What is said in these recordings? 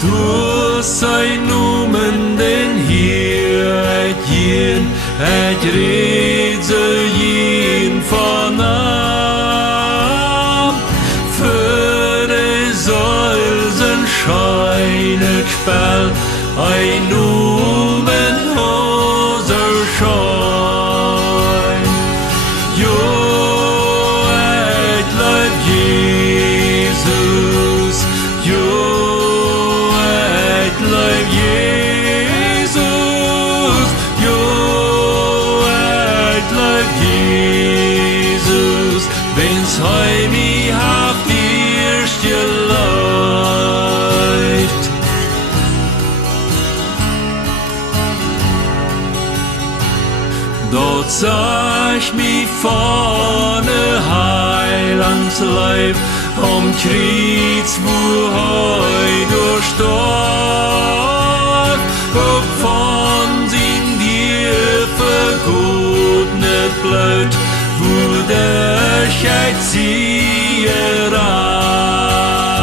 Du sei noemen den Heer uit jen, uit reze jen vanaf. Für de Säulsen scheinet spel, ein noemen hoser schein. Jo, et leib Jesus, jo, et leib Jesus, jo, et leib Jesus, wenn's heim i haft erst geläuft. Dort sah ich mich vorne Heilands Leib am Kreuz, wo heu durchstorb, ob von sin dir vergotnet bleibt, wo der Scheid ziehe rat.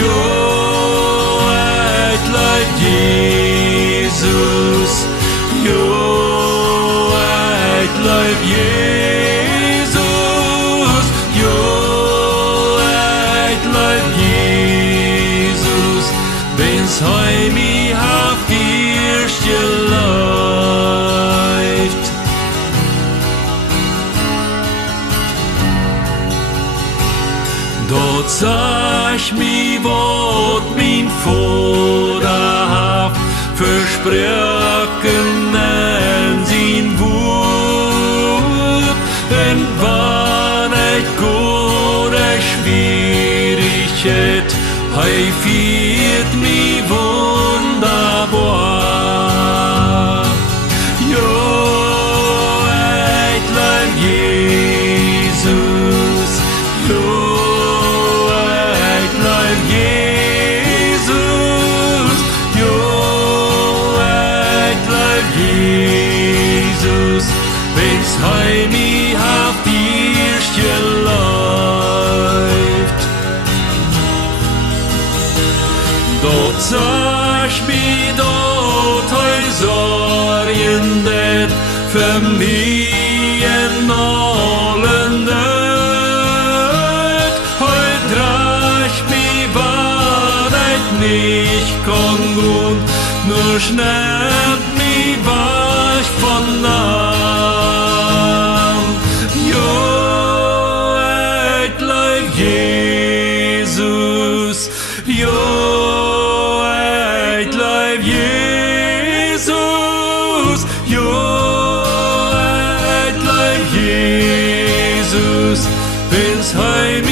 Jo, et leib Jesus, jo, et leib Jesus, jo, et leib Jesus, wenn's heim i haft erst geläuft. Dort sah ich mi, wot min Vater haft versprochen en sin Wut. En wann et gode Schwierigkeit, hei fiert mi wunderbar. Jo, et leib Jesus, jo, et leib Jesus, jo, et leib Jesus, wenn's heim i haft erst geläuft. Dort sah ich mi dort heu Sorgen det für mich en allen Nöt. Heu drach mi war et nicht kon gut, nur schnell mi war ich von nam. Jo, et leib Jesus, jo, et leib Jesus, jo, et leib Jesus, wenn's heim